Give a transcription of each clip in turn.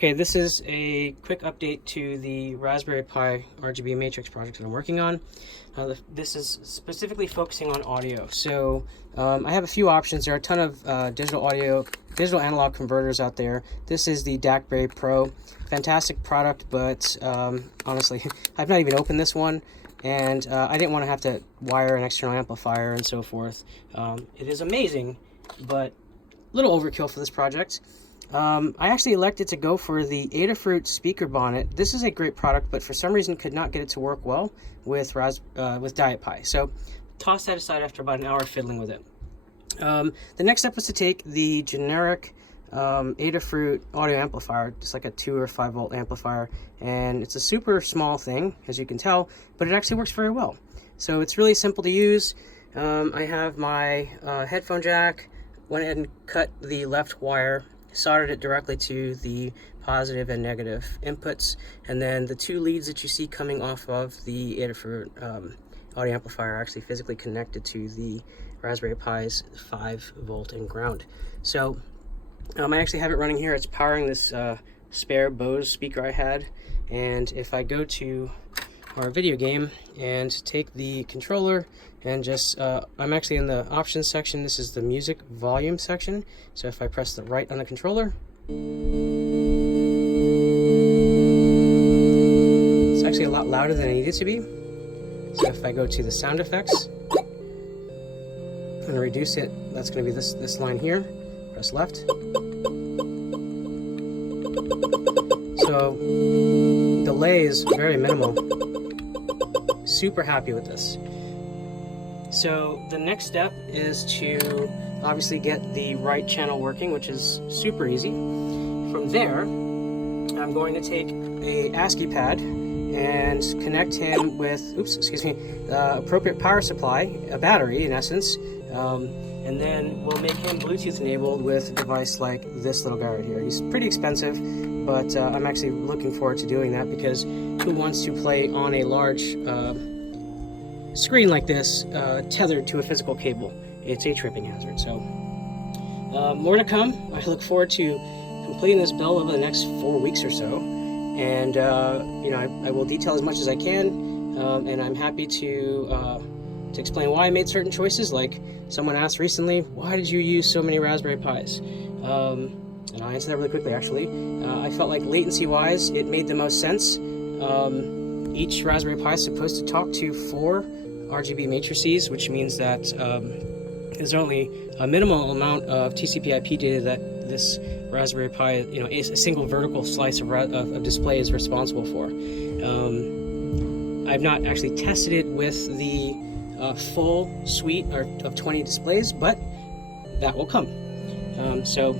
Okay, this is a quick update to the Raspberry Pi RGB matrix project that I'm working on. This is specifically focusing on audio. So I have a few options. There are a ton of digital analog converters out there. This is the Adafruit Pro. Fantastic product, but honestly, I've not even opened this one, and I didn't want to have to wire an external amplifier and so forth. It is amazing, but a little overkill for this project. I actually elected to go for the Adafruit speaker bonnet. This is a great product, but for some reason could not get it to work well with Diet Pi. So tossed that aside after about an hour fiddling with it. The next step was to take the generic Adafruit audio amplifier, just like a 2 or 5 volt amplifier, and it's a super small thing, as you can tell, but it actually works very well. So it's really simple to use. I have my headphone jack, went ahead and cut the left wire, soldered it directly to the positive and negative inputs, and then the two leads that you see coming off of the Adafruit audio amplifier are actually physically connected to the Raspberry Pi's 5 volt and ground. So I actually have it running here. It's powering this spare Bose speaker I had, and if I go to our video game and take the controller and just I'm actually in the options section. This is the music volume section, so if I press the right on the controller, it's actually a lot louder than it needed to be. So if I go to the sound effects, I'm going to reduce it. That's going to be this line here. Press left. So delay is very minimal. Super happy with this. So the next step is to obviously get the right channel working, which is super easy. From there, I'm going to take a ASCII pad and connect him with, appropriate power supply, a battery in essence, and then we'll make him Bluetooth enabled with a device like this little guy right here. He's pretty expensive, but I'm actually looking forward to doing that, because who wants to play on a large screen like this tethered to a physical cable? It's a tripping hazard. So more to come. I look forward to completing this build over the next 4 weeks or so, and I will detail as much as I can, and I'm happy to explain why I made certain choices. Like someone asked recently, why did you use so many Raspberry Pis? And I'll answer that really quickly. Actually, I felt like latency wise it made the most sense. Each Raspberry Pi is supposed to talk to 4 RGB matrices, which means that there's only a minimal amount of TCP/IP data that this Raspberry Pi, a single vertical slice of display is responsible for. I've not actually tested it with the full suite of 20 displays, but that will come. So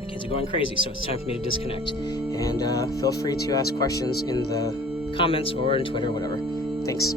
the kids are going crazy, so it's time for me to disconnect. And feel free to ask questions in the comments or on Twitter or whatever. Thanks.